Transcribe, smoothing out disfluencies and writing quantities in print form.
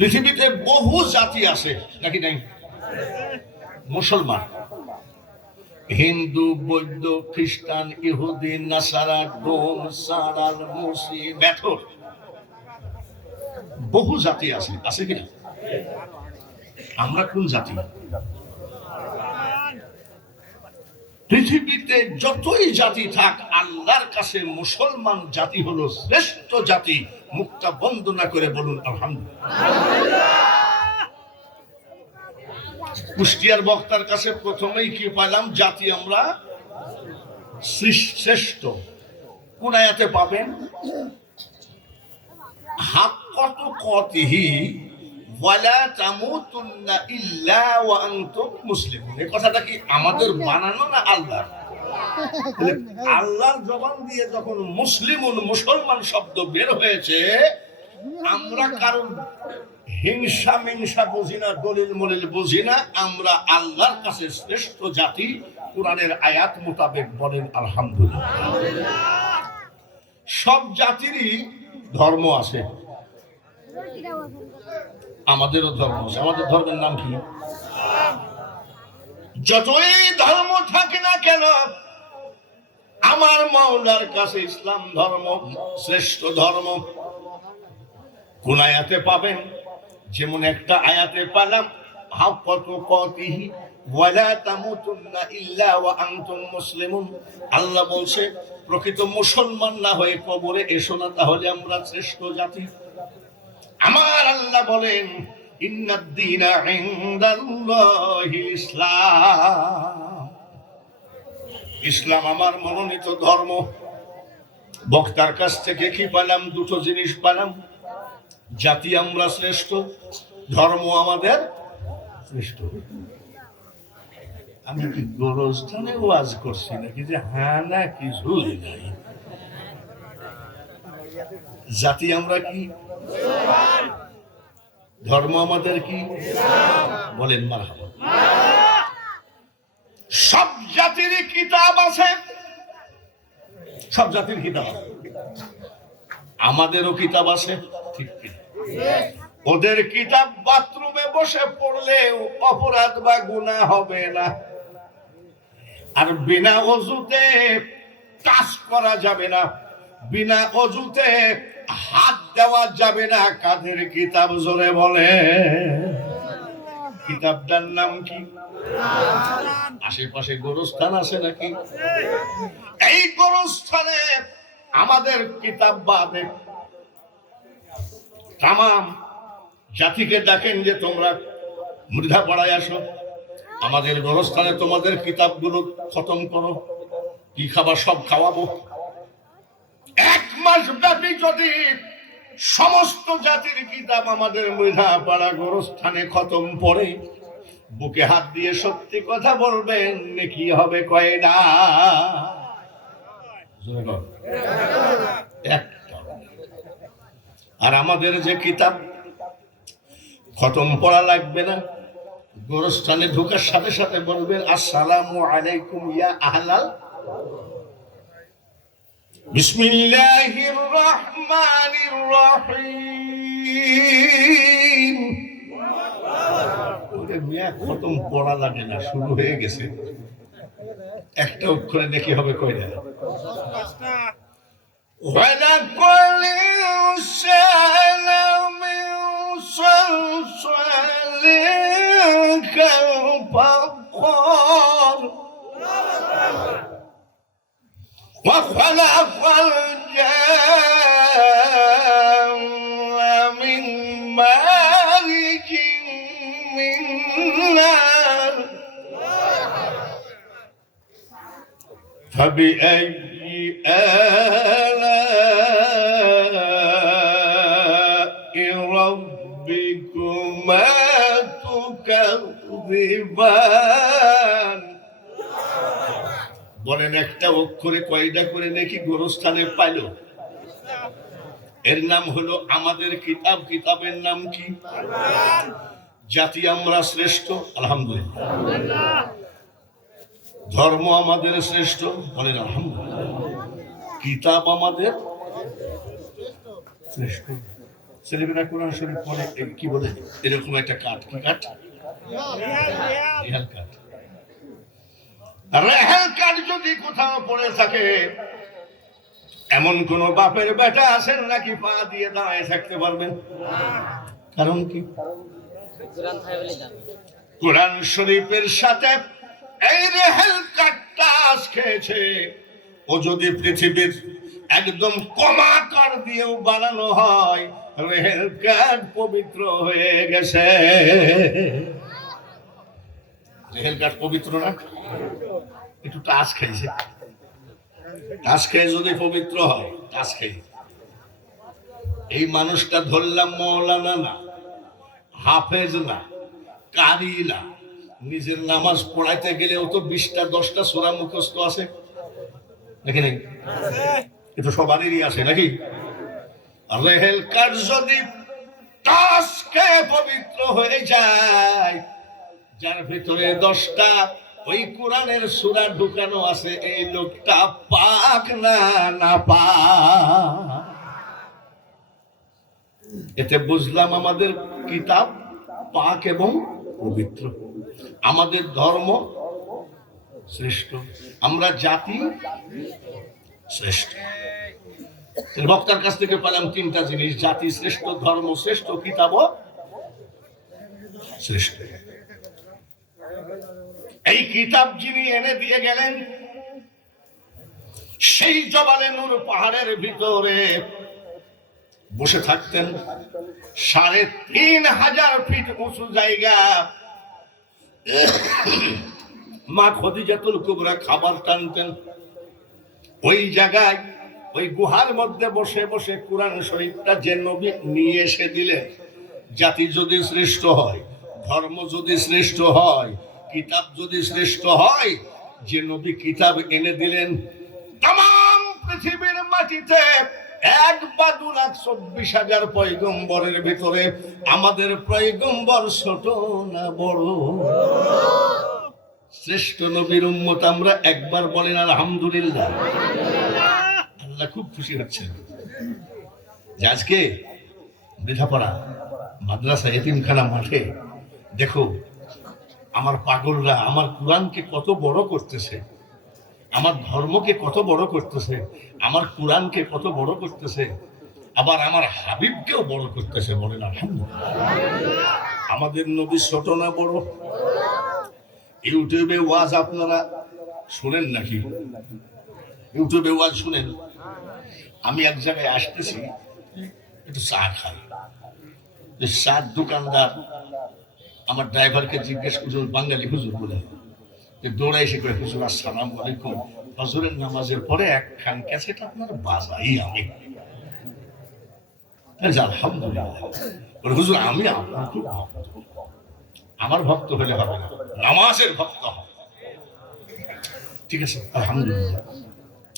পৃথিবীতে বহু জাতি আছে নাকি নাই? মুসলমান, হিন্দু, বৌদ্ধ, খ্রিস্টান, ইহুদি, নাসারা, ডোম, সারাল, মুসি, মেথর, বহু জাতি আছে, আছে কিনা? আমরা কোন জাতি? পৃথিবীতে যতই জাতি থাক, আল্লাহর কাছে মুসলমান জাতি হলো শ্রেষ্ঠ জাতি। মুক্তা বন্ধ না করে বলুন আলহামদুলিল্লাহ। কুষ্টিয়ার বক্তার কাছে প্রথমেই কি পাইলাম? জাতি আমরা শ্রেষ্ঠ। কোন আয়াতে পাবেন? হাক্কাত তুকাতিহি ওয়ালা তামুতুন্না ইল্লা ওয়া আনতুম মুসলিমুন। এই কথাটা কি আমাদের বানানো না আল্লাহর? আল্লাহর জবান দিয়ে যখন মুসলিমুন, মুসলমান শব্দ বের হয়েছে, আমরা কারণ হিংসা মিংসা বুঝি না, দলিল মলিল বুঝি না, আমরা আল্লাহর কাছে শ্রেষ্ঠ জাতি। কোরআনের আয়াত মোতাবেক বলেন আলহামদুলিল্লাহ। সব জাতিরই ধর্ম আছে, আমাদেরও ধর্ম আছে। আমাদের ধর্মের নাম কি? যতই ধর্ম থাকে না কেন, আমার মাওলার কাছে ইসলাম ধর্ম শ্রেষ্ঠ ধর্ম। কোন আয়াতে পাবেন? যেমন একটা আয়াতে পেলাম হাক্কাত তুকাতিহি ওয়ালা তামুতুন্না ইল্লা ওয়া আনতুম মুসলিমুন। আল্লাহ বলছে প্রকৃত মুসলমান না হয়ে কবরে এসো না, তাহলে আমরা শ্রেষ্ঠ জাতি। আমার আল্লাহ বলেন ইন্নাদ দীনা ইনদাল্লাহিল ইসলাম। ইসলাম আমার মনোনীত ধর্ম। বক্তার কাছ থেকে কি পেলাম? দুটো জিনিস পেলাম। জাতি আমরা শ্রেষ্ঠ, ধর্ম আমাদের শ্রেষ্ঠ। আমি কি গোরস্থানে ওয়াজ করছি নাকি যে হ্যাঁ না কিছুই নাই? জাতি আমরা কি? ধর্ম আমাদের কি? বলেন মারহাবা। সব জাতির কিতাব আছে, সব জাতির কিতাব আছে, আমাদেরও কিতাব আছে, ঠিক কিনা? ওদের কিতাব বাথরুমে বসে পড়লেও অপরাধ বা গুনাহ হবে না, আর বিনা ওযুতে কাজ করা যাবে না, বিনা ওযুতে হাত দেওয়া যাবে না। কাদের কিতাব? জোরে বলে। কিতাবটার নাম কি? আশেপাশে গোরস্থান আছে নাকি? এই গোরস্থানে আমাদের কিতাব বাদে তামাম জাতিকে ডাকেন যে তোমরা মৃধা পড়ায় আসো, আমাদের গোরস্থানে তোমাদের কিতাবগুলো খতম করো। কি খাবার? সব খাওয়াবো। 1 মাস ব্যাপী যদি সমস্ত জাতির কিতাব আমাদের মৃধা পাড়া গোরস্থানে খতম পড়ে, বুকে হাত দিয়ে সত্যি কথা বলবেন কি হবে? কয়টা? একটা। আর আমাদের যে কিতাব খতম পড়া লাগবে না, গোরস্থানে ঢোকার সাথে সাথে বলবেন আসসালামু আলাইকুম ইয়া আহলাল বিসমিল্লাহির রহমানির রহিম। ওরে মিয়া, খতম পড়া লাগে না, শুরু হয়ে গেছে। একটা অক্ষরে দেখি হবে কয়টা? ওয়ালা কুল্লি সালামিন সালসালিন কালফাখর وخلق الجن من مارج من نار فبأي آلاء ربكما تكذبان। বলেন একটা অক্ষরে কয়টা করে নাকি গোরস্থানে পাইল? এর নাম হলো আমাদের কিতাব। কিতাবের নাম কি? জাতি আমরা শ্রেষ্ঠ, আলহামদুলিল্লাহ। ধর্ম আমাদের শ্রেষ্ঠ, বলেন আলহামদুলিল্লাহ। কিতাব আমাদের শ্রেষ্ঠ, ছেলেমেয়েরা কোরআন শরীফ পড়ে কি বলে এরকম একটা কাঠ, কি কাঠ? রেহাল কাঠ। রেহাল কাঠ যদি কোথাও পড়ে থাকে, এমন কোন বাপের বেটা আছেন নাকি পা দিয়ে দাঁড়ায় থাকতে পারবেন? কারণ কি? কোরআন শরীফের সাথে এই রেহাল কাঠটা আজ খেয়েছে। ও যদি পৃথিবীর একদম কমাকার দিয়েও বানানো হয়, রেহাল কাঠ পবিত্র হয়ে গেছে। রেহাল কাঠ পবিত্র না? একটু টাচ খাইছে, টাচ খেয়ে যদি পবিত্র হয়, টাচ খেয়ে। এই মানুষটা ধরলাম মৌলানা না, হাফেজ না, কারি না, নিজের নামাজ পড়াইতে গেলেও তো 20টা 10টা সূরা মুখস্থ আছে নাকি? নাকি এ তো সবারই আছে নাকি? রেহেল কাঠ যদি টাচ খেয়ে পবিত্র হয়ে যায়, যার ভিতরে 10টা ওই কোরআনের সূরা ঢুকানো আছে, এই লোকটা পাক না নাপাক? এতে বুঝলাম আমাদের কিতাব পাক এবং পবিত্র, আমাদের ধর্ম শ্রেষ্ঠ, আমরা জাতি শ্রেষ্ঠ। বক্তার কাছ থেকে পেলাম 3টা জিনিস: জাতি শ্রেষ্ঠ, ধর্ম শ্রেষ্ঠ, কিতাবও শ্রেষ্ঠ। এই কিতাব যিনি এনে দিয়ে গেলেন, সেই জবালে নূর পাহাড়ের ভিতরে বসে থাকতেন। 3500 ফিট উঁচু জায়গা। মা খদিজাতুল কুবরা খাবার টানতেন ওই জায়গায়। ওই গুহার মধ্যে বসে বসে কোরআন শরীফটা যে নবী নিয়ে এসে দিলেন, জাতি যদি শ্রেষ্ঠ হয়, ধর্ম যদি শ্রেষ্ঠ হয়, কিতাব যদি শ্রেষ্ঠ হয়, যে নবী কিতাব এনে দিলেন, তাম পৃথিবীর মাটিতে 1,24,000 পয়গম্বরের ভিতরে আমাদের পয়গম্বর ছোট না বড়? শ্রেষ্ঠ নবীর উম্মত আমরা। একবার বলেন আলহামদুলিল্লাহ। আল্লাহ খুব খুশি হচ্ছেন যে আজকে বৃদ্ধাপাড়া মাদ্রাসা এতিমখানা মাঠে দেখো আমার পাগলরা আমার কোরআনকে কত বড় করতেছে, আমার ধর্মকে কত বড় করতেছে, আমার কোরআনকে কত বড় করতেছে, আবার আমার হাবিবকেও বড় করতেছে। বলেন আলহামদুলিল্লাহ। আমাদের নবী ছোট না বড়? ইউটিউবে ওয়াজ আপনারা শুনেন নাকি? ইউটিউবে ওয়াজ শুনেন? আমি এক জায়গায় আসতেছি, একটু চা খাই। চার দোকানদার আমার ড্রাইভারকে জিজ্ঞেস করছিল, বাঙালি হুজুর বলে, দৌড়াই এসে করে, হুজুর আসসালামু আলাইকুম, ফজরের নামাজের পরে একখান ক্যাসেট আপনার বাজাই আমি। আলহামদুলিল্লাহ। হুজুর আমি আপনার খুব ভক্ত। আমার ভক্ত হলে হবে না, নামাজের ভক্ত হবে। ঠিক আছে, আলহামদুলিল্লাহ।